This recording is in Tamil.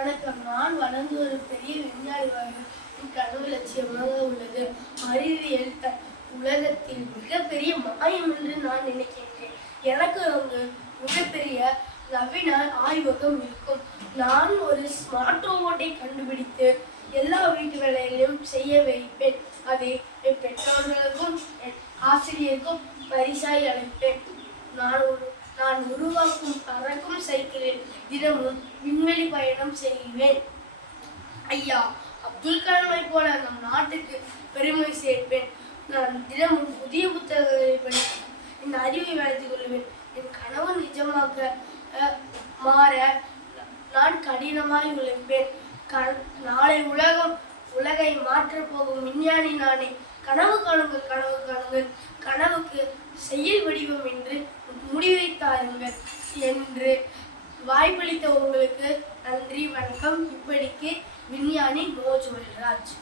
வணக்கம். நான் வளர்ந்து ஒரு பெரிய விஞ்ஞானியாக என் கனவு லட்சியமாக உள்ளது. அறிவியல் உலகத்தில் மிகப்பெரிய மாயம் என்று நான் நினைக்கின்றேன். எனக்கு அங்கு மிகப்பெரிய நவீன ஆய்வகம் இருக்கும். நான் ஒரு ஸ்மார்ட் ரோபோட்டை கண்டுபிடித்து எல்லா வீட்டு வேலைகளையும் செய்ய வைப்பேன். அதை என் பெற்றோர்களுக்கும் என் ஆசிரியருக்கும் பரிசாய் அளிப்பேன். நான் உருவாக்கும் பறக்கும் சைக்கிளில் தினமும் விண்வெளி பயணம் செய்வேன். ஐயா அப்துல் கலாமை போல நம் நாட்டுக்கு பெருமை சேர்ப்பேன். நான் தினமும் புதிய புத்தகங்களை படித்து என் அறிவை வளர்த்துக் கொள்வேன். என் கனவு நிஜமாக மாற நான் கடினமாய் உழைப்பேன். நாளை உலகை மாற்றப் போகும் விஞ்ஞானி நானே. கனவு காணுங்கள், கனவு காணுங்கள், கனவுக்கு செயல் வடிவம் என்று முடிவை தாருங்கள் என்று வாய்ப்பளித்த உங்களுக்கு நன்றி, வணக்கம். இப்படிக்கு விஞ்ஞானி மோஜுவல் ராஜ்.